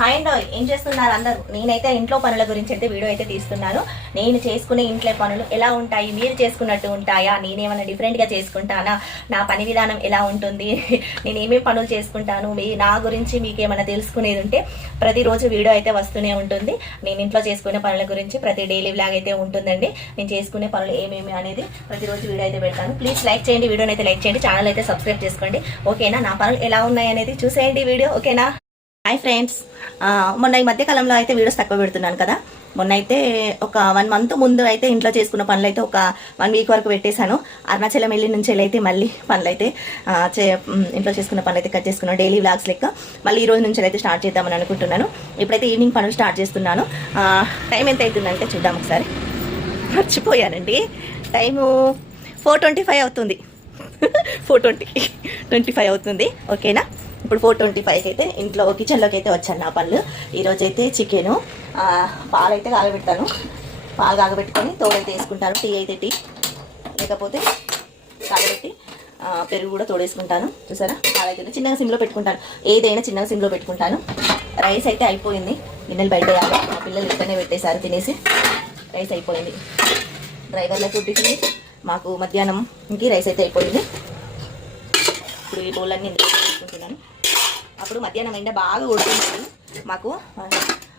Hi అండి, ఏం చేస్తున్నారు అందరూ? నేనైతే ఇంట్లో పనుల గురించి అయితే వీడియో అయితే తీస్తున్నాను. నేను చేసుకునే ఇంట్లో పనులు ఎలా ఉంటాయి, మీరు చేసుకున్నట్టు ఉంటాయా, నేనేమైనా డిఫరెంట్గా చేసుకుంటానా, నా పని విధానం ఎలా ఉంటుంది, నేను ఏమేమి పనులు చేసుకుంటాను, నా గురించి మీకు ఏమైనా తెలుసుకునేది ఉంటే ప్రతిరోజు వీడియో అయితే వస్తూనే ఉంటుంది. నేను ఇంట్లో చేసుకునే పనుల గురించి ప్రతి డైలీ వ్లాగ్ అయితే ఉంటుందండి. నేను చేసుకునే పనులు ఏమేమి అనేది ప్రతిరోజు వీడియో అయితే పెడతాను. ప్లీజ్ లైక్ చేయండి, వీడియోని అయితే లైక్ చేయండి, ఛానల్ అయితే సబ్స్క్రైబ్ చేసుకోండి. ఓకేనా? నా పనులు ఎలా ఉన్నాయి అనేది చూసేయండి వీడియో. ఓకేనా? హాయ్ ఫ్రెండ్స్, మొన్న ఈ మధ్యకాలంలో అయితే వీడియోస్ తక్కువ పెడుతున్నాను కదా. మొన్న అయితే ఒక 1 మంత్ ముందు అయితే ఇంట్లో చేసుకున్న పనులు అయితే ఒక 1 వీక్ వరకు పెట్టేశాను. అరుణాచలం వెళ్ళి నుంచి అయితే మళ్ళీ పనులు అయితే ఇంట్లో చేసుకున్న పనులు అయితే కట్ చేసుకున్నాను, డైలీ వ్లాగ్స్ లెక్క. మళ్ళీ ఈ రోజు నుంచి అయితే స్టార్ట్ చేద్దామని అనుకుంటున్నాను. ఇప్పుడైతే ఈవినింగ్ పనులు స్టార్ట్ చేస్తున్నాను. టైం ఎంత అవుతుందంటే చూద్దాం ఒకసారి. మర్చిపోయానండి, టైము 4:25 అవుతుంది. 4:25 అవుతుంది. ఓకేనా? ఇప్పుడు 4:25కి అయితే ఇంట్లో కిచెన్లోకి అయితే వచ్చాను నా పనులు. ఈరోజు అయితే చికెను, పాలు అయితే కాగబెడతాను. పాలు కాగబెట్టుకొని తోడైతే వేసుకుంటాను. టీ అయితే టీ, లేకపోతే కాగబెట్టి పెరుగు కూడా తోడేసుకుంటాను. చూసారా? పాలైతే చిన్నగా సిమ్లో పెట్టుకుంటాను, ఏదైనా చిన్నగా సిమ్లో పెట్టుకుంటాను. రైస్ అయితే అయిపోయింది, గిన్నెలు బయట వేయాలి. మా పిల్లలు ఇక్కడనే పెట్టేశారు తినేసి. రైస్ అయిపోయింది, డ్రైవర్లకు టిఫిన్, మాకు మధ్యాహ్నంకి రైస్ అయితే అయిపోయింది. ఇప్పుడు ఈ బౌలన్నీ ఇందులో వేసుకుంటున్నాను. అప్పుడు మధ్యాహ్నం ఎండ బాగా కొడుతుంది మాకు.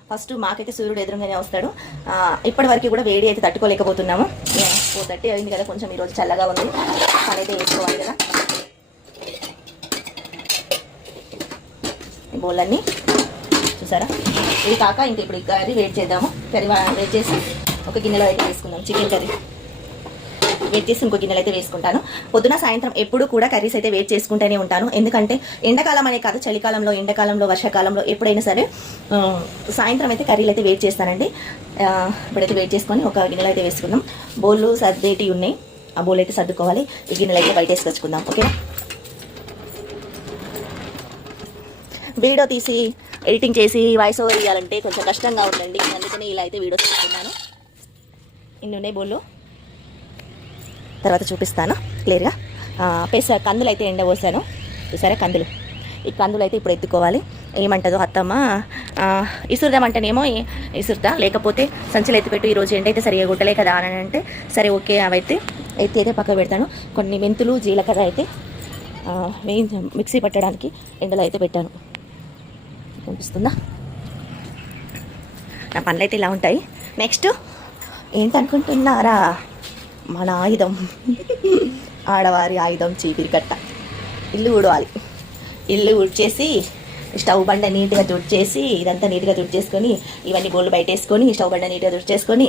ఫస్ట్ మాకైతే సూర్యుడు ఎదురుగానే వస్తాడు. ఇప్పటి వరకు కూడా వేడి అయితే తట్టుకోలేకపోతున్నాము. 4:30 అయింది కదా, కొంచెం ఈరోజు చల్లగా ఉంది. పని అయితే వేసుకోవాలి కదా. ఈ బౌలన్నీ చూసారా? ఇది కాక ఇంక ఇప్పుడు కర్రీ వేడి చేద్దాము. కర్రీ వేడి చేసి ఒక గిన్నెలో అయితే వేసుకుందాం. చికెన్ కర్రీ వెయిట్ చేసి ఇంకో గిన్నెలు అయితే వేసుకుంటాను. పొద్దున సాయంత్రం ఎప్పుడు కూడా కర్రీస్ అయితే వెయిట్ చేసుకుంటూనే ఉంటాను. ఎందుకంటే ఎండాకాలం అనే కాదు, చలికాలంలో, ఎండాకాలంలో, వర్షాకాలంలో ఎప్పుడైనా సరే సాయంత్రం అయితే కర్రీలు అయితే వెయిట్ చేస్తానండి. ఇప్పుడైతే వెయిట్ చేసుకొని ఒక గిన్నెలు అయితే వేసుకుందాం. బౌళ్ళు సర్దేటి ఉన్నాయి, ఆ బౌల్ అయితే సర్దుకోవాలి. ఈ గిన్నెలు అయితే బయట వేసుకొచ్చుకుందాం. ఓకేనా? వీడియో తీసి ఎడిటింగ్ చేసి వాయిస్ ఓవర్ ఇవ్వాలంటే కొంచెం కష్టంగా ఉందండి. అందుకని ఇలా అయితే వీడియోస్ తీసుకున్నాను. ఇన్ని ఉన్నాయి బౌళ్ళు, తర్వాత చూపిస్తాను క్లియర్గా. కందులు అయితే ఎండబోసాను. చూసారా కందులు? ఈ కందులు అయితే ఇప్పుడు ఎత్తుకోవాలి. ఏమంటుందో అత్తమ్మ, ఇసురుదామంటేనేమో ఇసురుతా, లేకపోతే సంచులు ఎత్తిపెట్టు, ఈరోజు ఎండైతే సరిగా గుట్టలే కదా అని అంటే సరే ఓకే, అవైతే ఎత్తి అయితే పక్కకు పెడతాను. కొన్ని మెంతులు, జీలకర్ర అయితే మిక్సీ పట్టడానికి ఎండలో అయితే పెట్టాను. కనిపిస్తుందా? నా పనులు అయితే ఇలా ఉంటాయి. నెక్స్ట్ ఏంటనుకుంటున్నారా? మన ఆయుధం, ఆడవారి ఆయుధం చీపిరి కట్ట. ఇల్లు ఊడవాలి. ఇల్లు ఊడ్చేసి స్టవ్ బండ నీట్గా తుడిచేసి, ఇదంతా నీట్గా తుడిచేసుకొని, ఇవన్నీ బోళ్ళు బయట వేసుకొని, స్టవ్ బండ నీట్గా తుడిచేసుకొని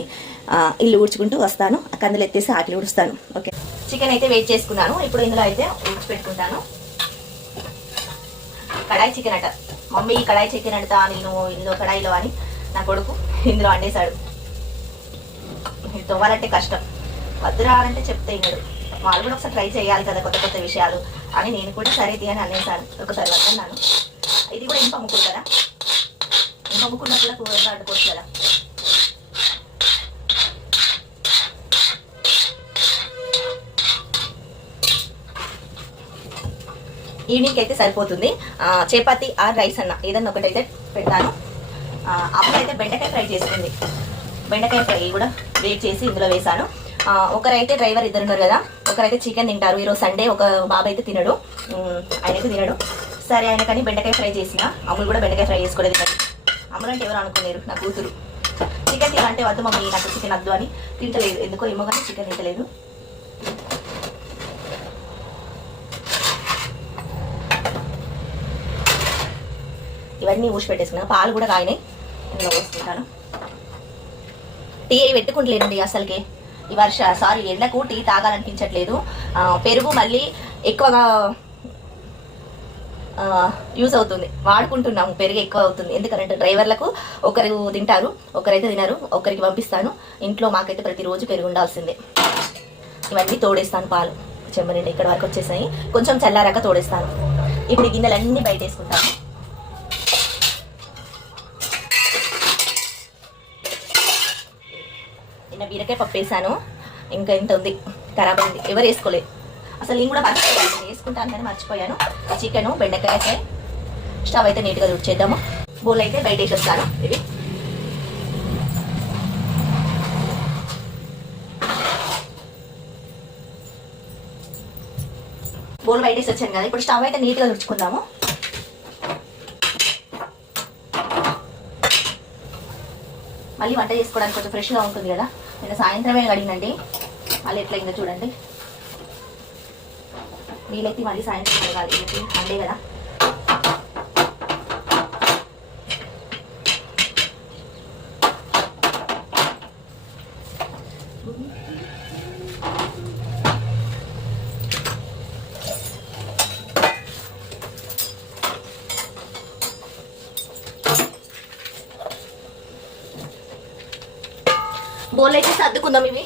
ఇల్లు ఊడ్చుకుంటూ వస్తాను. కందులు ఎత్తేసి ఆకలి ఊడుస్తాను. ఓకే, చికెన్ అయితే వెయిట్ చేసుకున్నాను. ఇప్పుడు ఇందులో అయితే పెట్టుకుంటాను. కడాయి చికెన్ అట. మమ్మీ కడాయి చికెన్ అంటా నేను ఇందులో కడాయిలో అని నా కొడుకు ఇందులో వండేశాడు. తవ్వాలంటే కష్టం, వద్దురా అంటే చెప్తే వినడు. వాళ్ళు కూడా ఒకసారి ట్రై చేయాలి కదా కొత్త కొత్త విషయాలు అని నేను కూడా సరే అని అనేసాను. ఒకసారి వద్దన్నాను. ఇది కూడా ఇంప ముక్కులు కదా, ఇంప ముక్కున్న కూడా కూరగా అడ్డుకోవచ్చు కదా. ఈవినింగ్ అయితే సరిపోతుంది. చపాతి ఆర్ రైస్ అన్న ఏదన్నా ఒకటైతే పెట్టాను. అప్పుడైతే బెండకాయ ఫ్రై చేసుకుంది. బెండకాయ ఫ్రై కూడా వేట్ చేసి ఇందులో వేసాను. ఒకరైతే డ్రైవర్ ఇద్దరు ఉన్నారు కదా, ఒకరైతే చికెన్ తింటారు. ఈరోజు సండే, ఒక బాబు అయితే తినడు, ఆయనైతే తినడు. సరే ఆయనకని బెండకాయ ఫ్రై చేసిన. అమ్ములు కూడా బెండకాయ ఫ్రై చేసుకోలేదు. అమ్ములు అంటే ఎవరు అనుకున్నారు? నా కూతురు. చికెన్ తినంటే వద్దు మమ్మీ, నాకు చికెన్ వద్దు అని తింటలేదు. ఎందుకో ఏమో కానీ చికెన్ తింటలేదు. ఇవన్నీ ఊసి పెట్టేసుకున్నాను. పాలు కూడా కాయినాయి, ఇందులో పోసుకుంటాను. టీ పెట్టుకుంటలేనండి అసలుకి. ఈ ఎండకు టీ తాగాలనిపించట్లేదు. పెరుగు మళ్ళీ ఎక్కువగా యూజ్ అవుతుంది, వాడుకుంటున్నాము. పెరుగు ఎక్కువ అవుతుంది. ఎందుకంటే డ్రైవర్లకు ఒకరు తింటారు, ఒకరైతే తినరు. ఒకరికి పంపిస్తాను. ఇంట్లో మాకైతే ప్రతిరోజు పెరుగు ఉండాల్సిందే. ఇవన్నీ తోడేస్తాను. పాలు చెమ్మనండి ఇక్కడ వరకు వచ్చేసాయి. కొంచెం చల్లారాక తోడేస్తాను. ఇప్పుడు ఈ గిన్నెలన్నీ బయట వేసుకుంటాను. బీరకాయ పప్పు వేసాను, ఇంకా ఇంత ఉంది, ఖరాబ్ అయింది, ఎవరు వేసుకోలేదు. అసలు నేను కూడా మర్చిపోయాను, వేసుకుంటాను కానీ మర్చిపోయాను. చికెను, బెండకాయ ఫ్రై, స్టవ్ అయితే నీట్గా తుడిచేద్దాము. బౌల్ అయితే బయట వేసేస్తాను. ఇవి బౌల్ బయట వేసి వచ్చాను కదా. ఇప్పుడు స్టవ్ అయితే నీట్గా తుడుచుకుందాము. మళ్ళీ వంట చేసుకోవడానికి కొంచెం ఫ్రెష్గా ఉంటుంది కదా. నేను సాయంత్రమే అడిగినండి, మళ్ళీ ఎట్లా ఇంకా చూడండి. వీలైతే మళ్ళీ సాయంత్రం అడగాలి, అంతే కదా. బౌల్ అయితే సర్దుకుందాం. ఇవి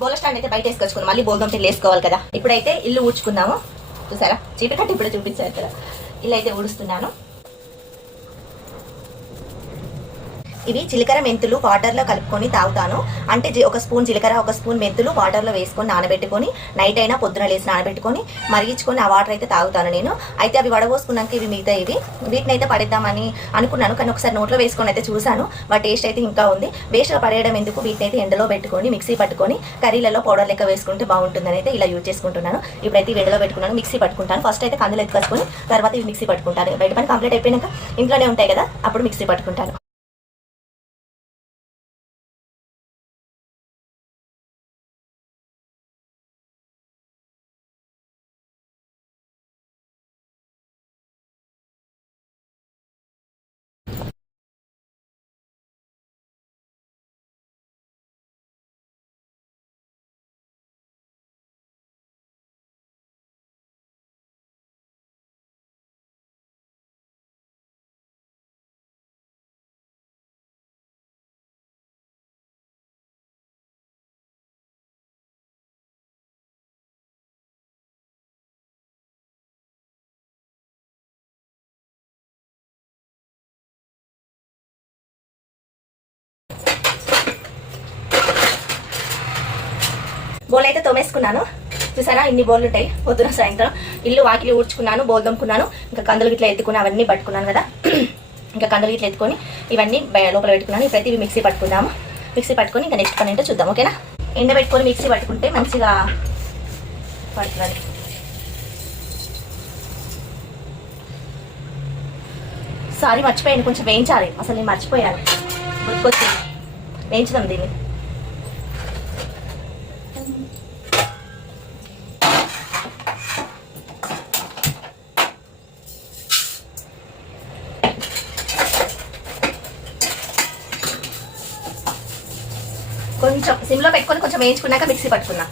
బౌల్ స్టాండ్ అయితే బయట వేసుకొచ్చుకుందాం. మళ్ళీ బౌల్ దొంగలు వేసుకోవాలి కదా. ఇప్పుడైతే ఇల్లు ఊడ్చుకుందాము. చూసారా, చీపికట్టి ఇప్పుడు చూపించారు కదా. ఇల్లు అయితే ఊడుస్తున్నాను. ఇవి జీలకర్ర మెంతులు వాటర్లో కలుపుకొని తాగుతాను. అంటే ఒక స్పూన్ జీలకర్ర, ఒక స్పూన్ మెంతులు వాటర్లో వేసుకొని నానబెట్టుకొని నైట్ అయినా పొద్దున లేసి నానబెట్టుకొని మరిగించుకొని ఆ వాటర్ అయితే తాగుతాను నేను. అయితే అవి వడబోసుకున్నాక ఇవి మిగతా వీటిని అయితే పడేద్దామని అనుకున్నాను, కానీ ఒకసారి నోట్లో వేసుకొని అయితే చూశాను. వాటి టేస్ట్ అయితే ఇంకా ఉంది. వేస్ట్గా పడేయడం ఎందుకు, వీటిని అయితే ఎండలో పెట్టుకొని మిక్సీ పట్టుకొని కర్రీలలో పౌడర్ లెక్క వేసుకుంటే బాగుంటుందని అయితే ఇలా యూజ్ చేసుకుంటున్నాను. ఇప్పుడైతే ఎండలో పెట్టుకున్నాను, మిక్సీ పట్టుకుంటాను. ఫస్ట్ అయితే కందులు ఎత్తుకొని తర్వాత ఇవి మిక్సీ పట్టుకుంటాను. బయట పని కంప్లీట్ అయిపోయినాక ఇంట్లోనే ఉంటాయి కదా, అప్పుడు మిక్సీ పట్టుకుంటాను. బౌల్ అయితే తోమేసుకున్నాను. చూసారా, ఇన్ని బౌల్ ఉంటాయి. పొద్దున సాయంత్రం ఇల్లు వాకిలి ఊడ్చుకున్నాను, బౌల్ దొమ్ముకున్నాను, ఇంకా కందులు గిట్లా ఎత్తుకుని అవన్నీ పట్టుకున్నాను కదా. ఇంకా కందులు గిట్లా ఎత్తుకొని ఇవన్నీ లోపల పెట్టుకున్నాను. ఇప్పుడైతే ఇవి మిక్సీ పట్టుకుందాము. మిక్సీ పట్టుకొని ఇంకా నెక్స్ట్ పని ఏంటో చూద్దాం, ఓకేనా. ఎండ పెట్టుకొని మిక్సీ పట్టుకుంటే మంచిగా పడుతుంది. సారీ మర్చిపోయాను, కొంచెం వేయించాలి. అసలు నేను మర్చిపోయాను, గుర్తుకొచ్చింది. వేయించుదాం దీన్ని. కొంచెం సిమ్లో పెట్టుకొని కొంచెం వేయించుకున్నాక మిక్సీ పట్టుకున్నా.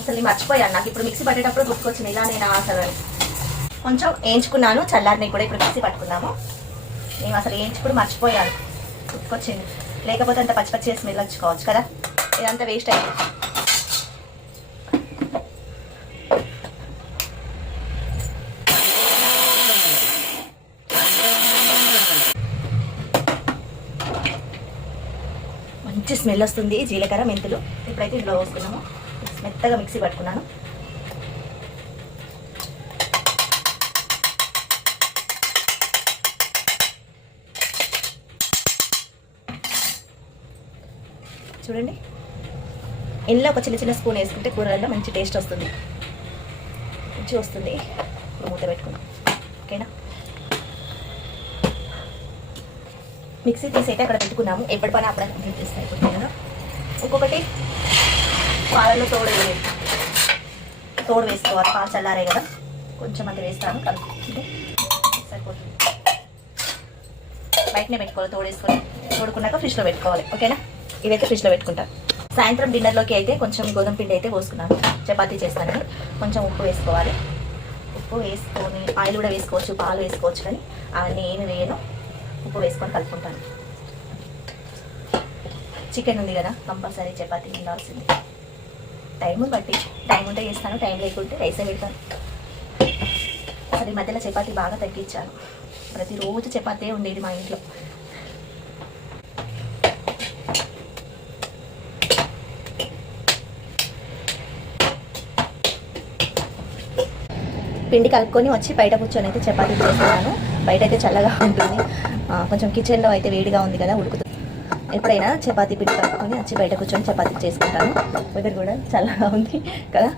అసలు మర్చిపోయాను, నాకు ఇప్పుడు మిక్సీ పట్టేటప్పుడు గుర్తుకొచ్చింది ఇలా నేను అసలు కొంచెం వేయించుకున్నాను. చల్లారిని కూడా ఇప్పుడు మిక్సీ పట్టుకుందాము. నేను అసలు వేయించుకుని మర్చిపోయాను, గుర్తుకొచ్చింది. లేకపోతే అంత పచ్చి పచ్చి స్మెల్ వచ్చుకోవచ్చు కదా, ఇదంతా వేస్ట్ అయింది. మంచి స్మెల్ వస్తుంది జీలకర్ర మెంతులు. ఇప్పుడైతే ఇందులో వేసుకున్నాము. మెత్తగా మిక్సీ పట్టుకున్నాను. చూడండి, ఇందులో ఒక చిన్న చిన్న స్పూన్ వేసుకుంటే కూరల్లో మంచి టేస్ట్ వస్తుంది, మంచి వస్తుంది. ఇప్పుడు మూత పెట్టుకున్నాం, ఓకేనా. మిక్సీ తీసి అయితే అక్కడ పెట్టుకున్నాము. ఎప్పటి పని అప్పుడు కంప్లీట్ చేస్తాయి అయిపోతుంది. ఇంకొకటి పాలలో తోడు వేసుకోవాలి. పాలు చల్లారే కదా, కొంచెం అది వేస్తాను, కలుపుకుంటే సరిపోతుంది. బయటనే పెట్టుకోవాలి, తోడు వేసుకొని తోడుకున్నాక ఫ్రిడ్జ్లో పెట్టుకోవాలి, ఓకేనా. ఇదైతే ఫ్రిడ్జ్లో పెట్టుకుంటాను. సాయంత్రం డిన్నర్లోకి అయితే కొంచెం గోధుమ పిండి అయితే పోసుకున్నాను, చపాతీ చేస్తానని. కొంచెం ఉప్పు వేసుకోవాలి. ఉప్పు వేసుకొని ఆయిల్ కూడా వేసుకోవచ్చు, పాలు వేసుకోవచ్చు, కానీ అవన్నీ ఏమి వేయను. ఉప్పు వేసుకొని కలుపుకుంటాను. చికెన్ ఉంది కదా, కంపల్సరీ చపాతీ ఉండాల్సింది. టైం బట్టి, టైం ఉంటే చేస్తాను, టైం లేకుంటే రైసే పెడతాను. అసలు ఈ మధ్యలో చపాతీ బాగా తగ్గించాను. ప్రతిరోజు చపాతీ ఉండేది మా ఇంట్లో. పిండి కలుపుకొని వచ్చి బయట కూర్చొని అయితే చపాతీ చేస్తున్నాను. బయట అయితే చల్లగా ఉంటుంది, కొంచెం కిచెన్లో అయితే వేడిగా ఉంది కదా, ఉడుకుతుంది. ఎప్పుడైనా చపాతీ పిండి కలుపుకొని వచ్చి బయట కూర్చొని చపాతీ చేసుకుంటాను. వెదర్ కూడా చల్లగా ఉంది కదా.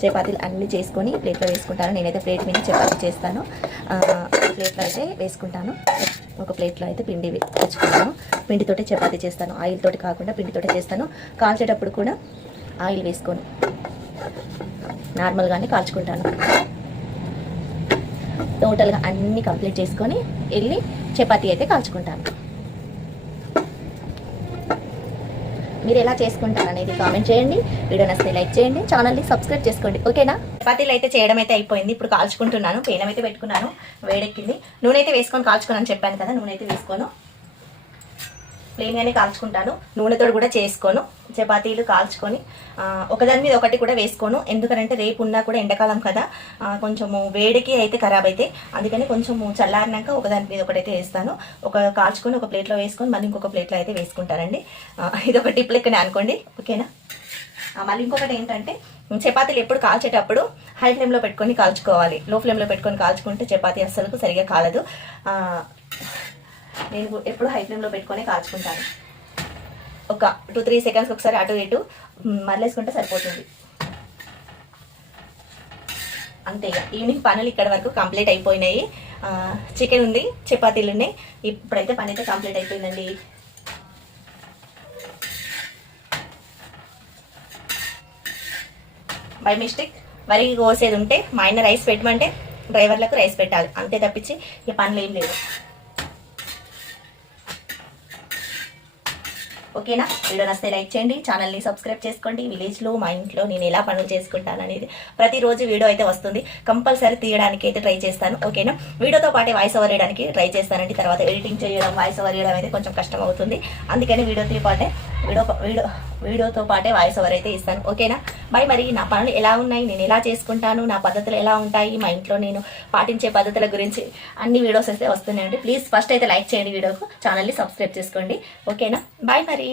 చపాతీలు అన్నీ చేసుకొని ప్లేట్లో వేసుకుంటాను. నేనైతే ప్లేట్ మీద చపాతీ చేస్తాను. ప్లేట్లో అయితే వేసుకుంటాను. ఒక ప్లేట్లో అయితే పిండి తెచ్చుకుంటాను. పిండితోటే చపాతీ చేస్తాను, ఆయిల్ తోటి కాకుండా పిండితోటే చేస్తాను. కాల్చేటప్పుడు కూడా ఆయిల్ వేసుకొని నార్మల్గానే కాల్చుకుంటాను. టోటల్గా అన్నీ కంప్లీట్ చేసుకొని వెళ్ళి చపాతీ అయితే కాల్చుకుంటాను. మీరు ఎలా చేసుకుంటారు అనేది కామెంట్ చేయండి. వీడియో నచ్చితే లైక్ చేయండి, ఛానల్ని సబ్స్క్రైబ్ చేసుకోండి. ఓకేనా? చపాతీలు అయితే చేయడం అయితే అయిపోయింది. ఇప్పుడు కాల్చుకుంటున్నాను. పెనం అయితే పెట్టుకున్నాను, వేడెక్కింది. నూనె అయితే వేసుకొని కాల్చుకున్నాను చెప్పాను కదా. నూనె అయితే వేసుకోను, ప్లెయిన్గానే కాల్చుకుంటాను. నూనెతో కూడా చేసుకోను. చపాతీలు కాల్చుకొని ఒకదాని మీద ఒకటి కూడా వేసుకోను. ఎందుకంటే రేపు ఉన్నా కూడా ఎండాకాలం కదా, కొంచెము వేడికి అయితే ఖరాబ్ అయితే, అందుకని కొంచెము చల్లారినాక ఒకదాని మీద ఒకటైతే వేస్తాను. కాల్చుకొని ఒక ప్లేట్లో వేసుకొని మళ్ళీ ఇంకొక ప్లేట్లో అయితే వేసుకుంటానండి. ఇది ఒక టిప్ లెక్కనే అనుకోండి. ఓకేనా? మళ్ళీ ఇంకొకటి ఏంటంటే, చపాతీలు ఎప్పుడు కాల్చేటప్పుడు హై ఫ్లేమ్లో పెట్టుకొని కాల్చుకోవాలి. లో ఫ్లేమ్లో పెట్టుకొని కాల్చుకుంటే చపాతీ అస్సలు సరిగా కాలదు. నేను ఎప్పుడు హై ఫ్లేమ్లో పెట్టుకొని కాల్చుకుంటాను. ఒక 2-3 సెకండ్స్ ఒకసారి అటు ఇటు మరలేసుకుంటే సరిపోతుంది. అంతే. ఈవినింగ్ పనులు ఇక్కడ వరకు కంప్లీట్ అయిపోయినాయి. చికెన్ ఉంది, చపాతీలు ఉన్నాయి. ఇప్పుడైతే పని అయితే కంప్లీట్ అయిపోయిందండి. బై మిస్టేక్ వరి కోసేది ఉంటే మా ఆయన రైస్ పెట్టమంటే డ్రైవర్లకు రైస్ పెట్టాలి, అంతే తప్పించి ఈ పనులు ఏం లేదు. ఓకేనా? వీడియో నచ్చితే లైక్ చేయండి, ఛానల్ని సబ్స్క్రైబ్ చేసుకోండి. విలేజ్లో మా ఇంట్లో నేను ఎలా పనులు చేసుకుంటాను అనేది ప్రతిరోజు వీడియో అయితే వస్తుంది. కంపల్సరీ తీయడానికి అయితే ట్రై చేస్తాను. ఓకేనా? వీడియోతో పాటే వాయిస్ ఓవర్ వేయడానికి ట్రై చేస్తానండి. తర్వాత ఎడిటింగ్ చేయడం, వాయిస్ ఓవర్ వేయడం అయితే కొంచెం కష్టం అవుతుంది. అందుకని వీడియోతో పాటే వాయిస్ ఓవర్ అయితే ఇస్తాను. ఓకేనా? బై. మరి నా పనులు ఎలా ఉన్నాయి, నేను ఎలా చేసుకుంటాను, నా పద్ధతులు ఎలా ఉంటాయి, మా ఇంట్లో నేను పాటించే పద్ధతుల గురించి అన్ని వీడియోస్ అయితే వస్తున్నాయండి. ప్లీజ్ ఫస్ట్ అయితే లైక్ చేయండి, వీడియోకు ఛానల్ని సబ్స్క్రైబ్ చేసుకోండి. ఓకేనా? బాయ్ మరి.